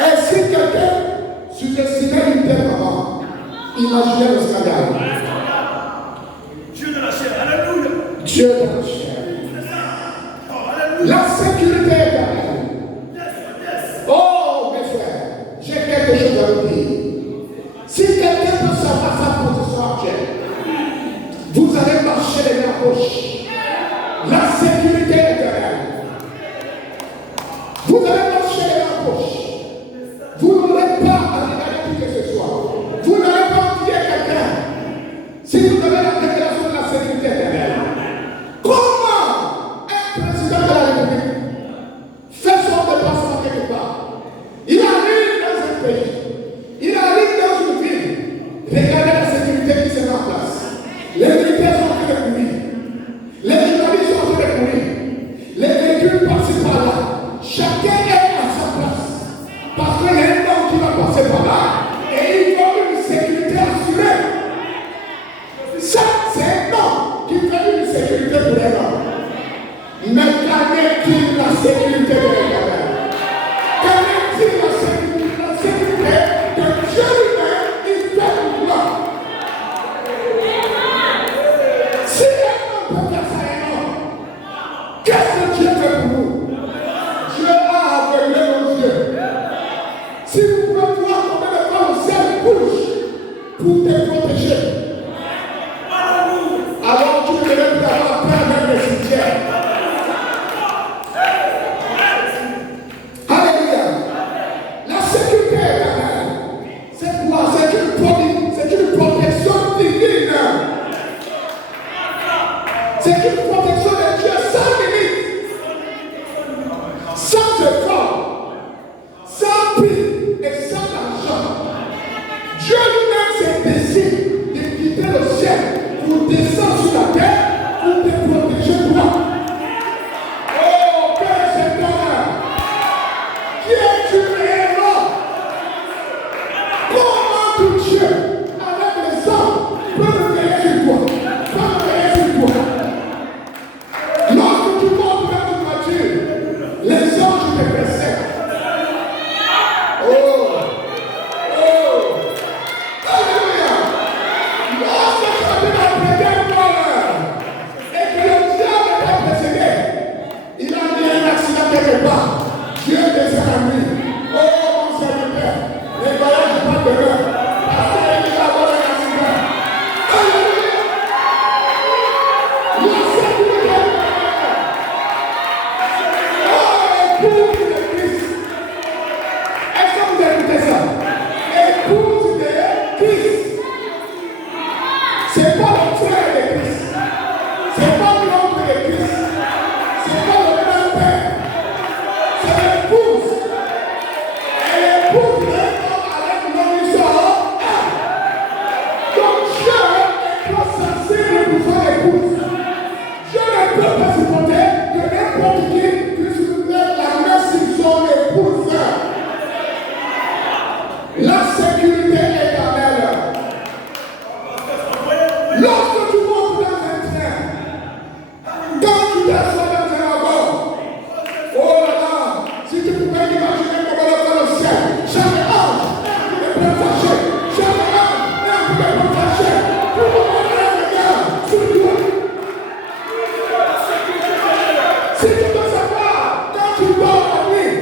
Et si quelqu'un sous-estimait une telle maman, imaginez le scandale. Dieu de la chair, alléluia. Dieu de la chair. La sécurité éternelle. Oh, mes frères, j'ai quelque chose à vous dire. Si quelqu'un peut savoir sa position actuelle, vous allez marcher les mains en poche. La sécurité éternelle. Vous allez marcher les mains en poche. Vous n'aurez pas à regarder qui que ce soit. Vous n'allez pas envier quelqu'un. Si vous avez la révélation de la sécurité éternelle, comment un président de la République fait son déplacement quelque part? Il arrive dans un pays, il arrive dans une ville. Regardez la sécurité qui se met en place. Les militaires sont en train de courir. Les journalistes sont en train de courir. Les véhicules passent par là. Chacun est à sa place. Parce qu'il y a un homme qui va passer par là. Et il faut une sécurité assurée. Ça, c'est un homme qui fait une sécurité pour un homme. Mais qu'en est-il la sécurité de l'Éternel? Qu'en est-il la sécurité que Dieu lui-même, il fait pour toi? Si un homme peut faire ça à un homme, qu'est-ce que Dieu fait pour nous? Dieu a aveuglé nos yeux. Si vous pouvez voir combien de fois le ciel bouge pour te protéger, alors tu ne devrais plus avoir peur même des cimetières. Alléluia. La sécurité éternelle, c'est quoi? C'est une protection divine. C'est une protection de Dieu sans limite, sans effort, sans prix et sans argent. Dieu lui-même s'est décidé de quitter le ciel pour descendre sur la terre pour te protéger toi. Oh, Père Seigneur, qui es-tu réellement? Comment tout Dieu, avec les hommes, peut me veiller sur toi? Peut me veiller sur toi? Lorsque tu montes dans une voiture, les anges te précèdent. Oh, oh, alléluia. Lorsque tu as vu la première fois et que le diable t'a précédé, il a mis un accident quelque part. Dieu descend à lui. Oh, mon serviteur, les voyages pas de l'heure. Parce qu'il va avoir un accident. Alléluia. La sécurité. Oh, épouse de Christ. Est-ce que vous écoutez ça? Épouse de Christ. C'est pas le frère de Christ. C'est pas l'oncle de Christ. C'est pas le grand-père. C'est l'épouse. Et l'épouse d'un homme avec l'horizon. Donc Dieu est trop sensible pour son épouse. Dieu ne peut pas supporter que n'importe qui puisse mettre la main sur son épouse. La sécurité éternelle. Lorsque tu montes dans un train, quand tu t'assois dans un wagon, oh là là, si tu pouvais imaginer comment le fait le ciel, chaque ange ne peut fâcher, chaque ange ne peut pas fâcher, pour avoir un regard sur toi. Si tu veux savoir, quand tu dors la nuit,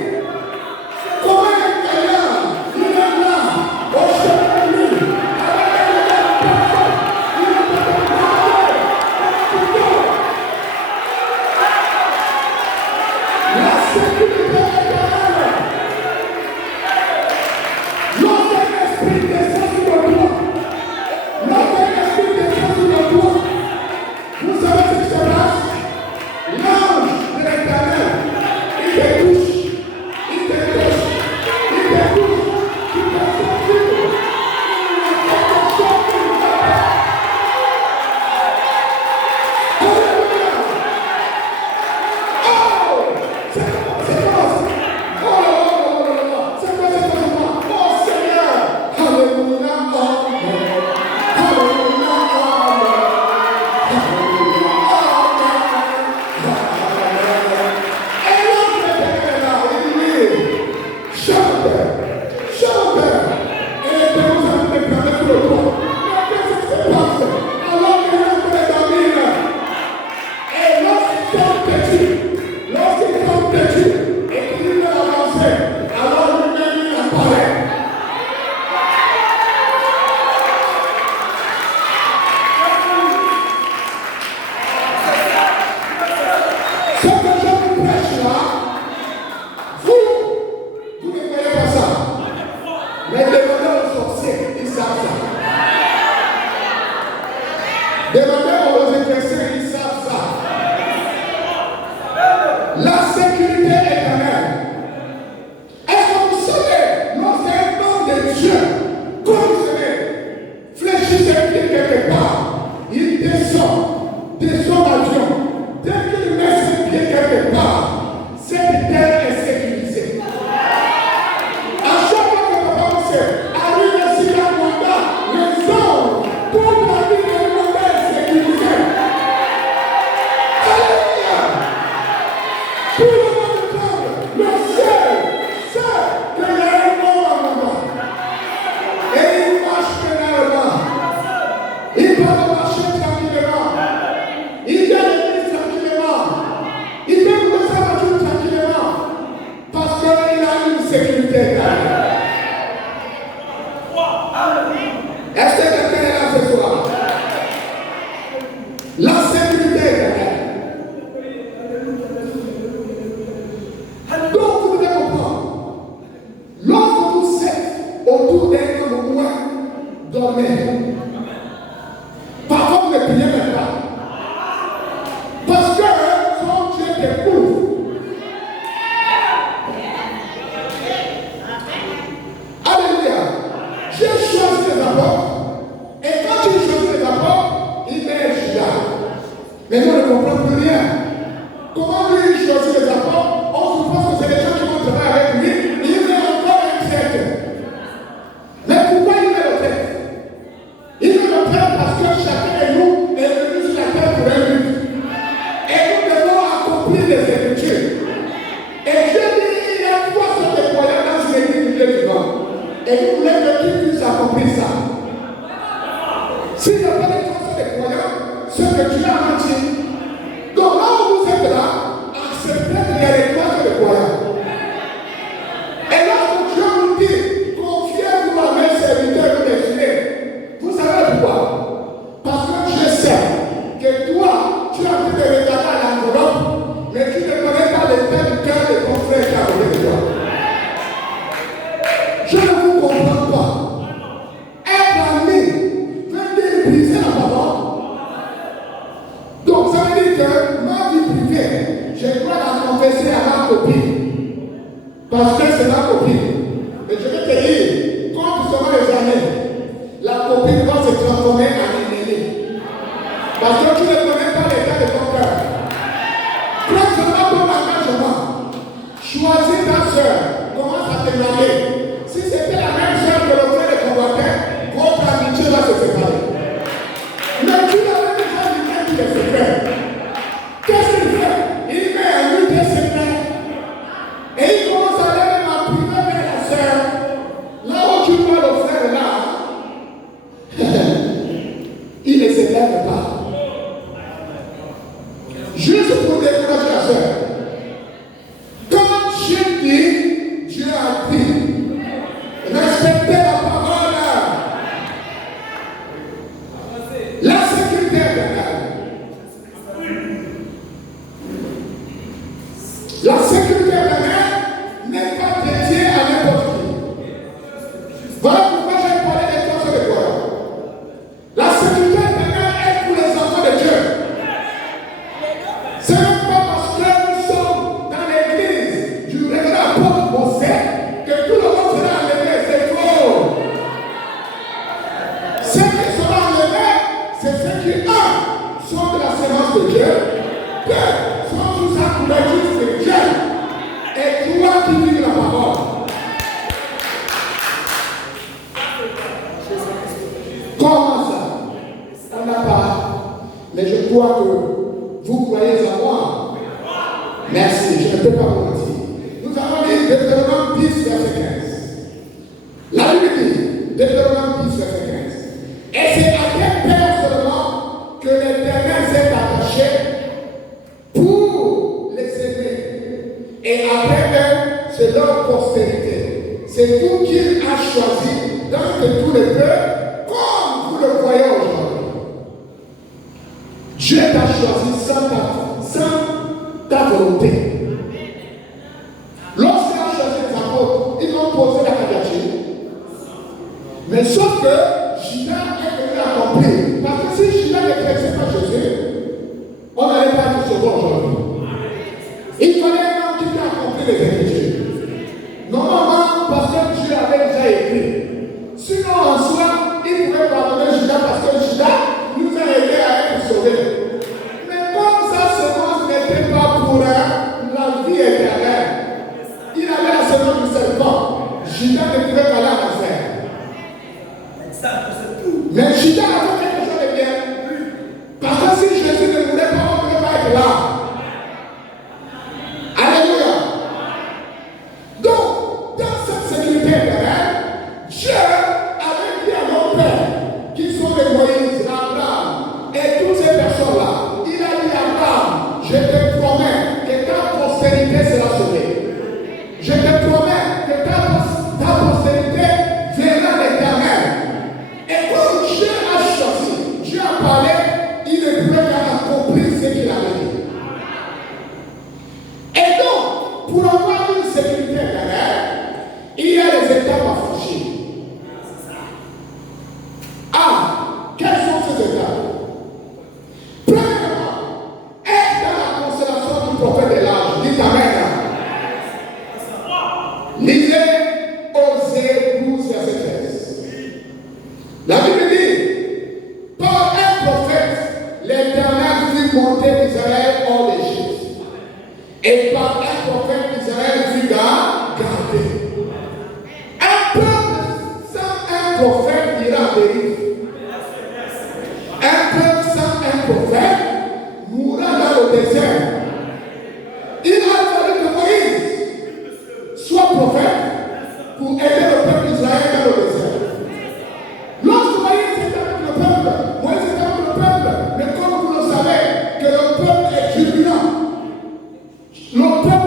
comment un gaillard, il est là, au chemin de lui, avec un regard parfait, il ne peut pas parler, tu dors. La sécurité éternelle. Lorsqu'un esprit descend sur le toit, lorsqu'un esprit descend sur le toit, vous savez ce qui se passe? L'ange de l'éternel, il te touche, il te touche, il te touche, tu te sens libre. Alléluia. Oh, c'est quoi? Oh, c'est quoi? Oh Seigneur, alléluia, amen. Alléluia, amen. Alléluia, amen. Et l'autre est là, il dit, chante. donner. Parfois, vous ne priez même pas. Parce que son Dieu t'écoute. Alléluia. J'ai choisi les apôtres. Et quand tu choisis les apôtres, il met Judas. Mais nous ne comprenons plus rien. Comment lui il choisit les apôtres? On suppose que c'est les gens qui vont travailler avec lui. Il met encore un traître. Mais pourquoi il met le traître? Il met le traître parce que chacun de nous est venu sur la terre pour un but. Et nous devons accomplir les Écritures. Et Dieu dit il y a 3 sortes de croyants dans une église du Dieu vivant. Et nous voulons que qui puisse accomplir ça. S'il n'y a pas de 3 sortes de croyants, ce que tu as menti. Donc là où vous êtes là, acceptez qu'il y a les 3 sortes de croyants. Et lorsque Dieu nous dit, confiez-vous à mes serviteurs ou mes filets, vous savez pourquoi? Parce que Dieu sait que toi, tu es en train de regarder à l'enveloppe, mais tu ne connais pas l'état du cœur de ton frère qui a côté de toi. Je ne vous comprends pas. Être ami veut dire briser la parole. Donc ça veut dire que ma vie privée, je dois la confesser à ma copine. Parce que c'est ma copine. Et je vais te dire, quand tu seras les années, la copine va se transformer en ennemi. Parce que tu ne connais pas l'état de ton cœur. Prends seulement ton engagement. Choisis ta soeur. Commence à te marier. Si c'était la même soeur que le frère de combattant, votre amitié va se séparer. Mais tu l'avais déjà dit qu'il est secret. Qu'est-ce qu'il fait? Il met un but de secret. Et il commence à aller même en privé vers la soeur. Là où tu vois le frère là, il ne se lève pas. Juste pour décourager la soeur. Quand Dieu dit, Dieu a dit, respectez la parole. La sécurité éternelle. La sécurité éternelle n'est pas dédiée à n'importe qui. Voilà pourquoi j'ai parlé des 3 sortes de croyants. La sécurité éternelle est pour les enfants de Dieu. Ce n'est pas parce que nous sommes dans l'église du révérend Paul Bosset que tout le monde sera enlevé. C'est faux. Ceux qui seront enlevés, c'est ceux qui, sont de la sémence de Dieu, 2, sont sous sa couverture spirituelle, et 3 qui vivent la parole. Comment ça? On n'a pas. Mais je crois que vous croyez en moi. Merci, je ne peux pas vous mentir. Nous avons dit Deutéronome 10, verset 15. La Bible dit, Deutéronome 10, verset 15. Et c'est à quel père seulement que l'Éternel s'est attaché pour les aimer. Et après eux, c'est leur postérité. C'est vous qu'il a choisi dans tous les peuples, comme vous le voyez aujourd'hui. Dieu t'a choisi sans ta volonté. Lorsqu'il a choisi les apôtres, ils ont posé la candidature. Mais sauf que Judas est venu accomplir. Parce que si Judas ne connaissait pas Jésus, on n'allait pas être sauvé aujourd'hui. Il fallait un homme qui peut accomplir les Écritures. Normalement, parce que Dieu avait déjà écrit. Sinon, en soi, il pouvait pardonner Judas parce que Judas nous a aidés à être sauvés. Mais comme sa semence n'était pas pour la vie éternelle, il avait la semence du serpent. Judas ne pouvait pas aller en enfer. Mais Judas avait quelque chose de bien. Parce que si Jésus ne voulait pas, on ne pouvait pas être là. Alléluia. Donc, dans cette sécurité éternelle, Dieu avait dit à nos pères, qui sont les Moïse, Abraham et toutes ces personnes-là, il a dit à Abraham, je te promets que ta postérité sera sauvée. Je te promets que ta postérité verra l'Éternel. Et comme Dieu a choisi, Dieu a parlé, il ne pouvait qu'à accomplir ce qu'il avait dit. Et donc, pour avoir une sécurité éternelle, il y a des étapes à franchir. Lisez Osée 12, verset 13. La Bible dit, par un prophète, l'Éternel fit monter Israël hors d'Égypte. Et par un prophète, Israël fut gardé. Un peuple sans un prophète ira à dérive. Un peuple sans un prophète mourra dans le désert. Il a fallu que Moïse soit prophète pour aider le peuple d'Israël dans le désert. Lorsque Moïse était avec le peuple, Moïse était avec le peuple, mais comme vous le savez, que le peuple est jubilant. Le peuple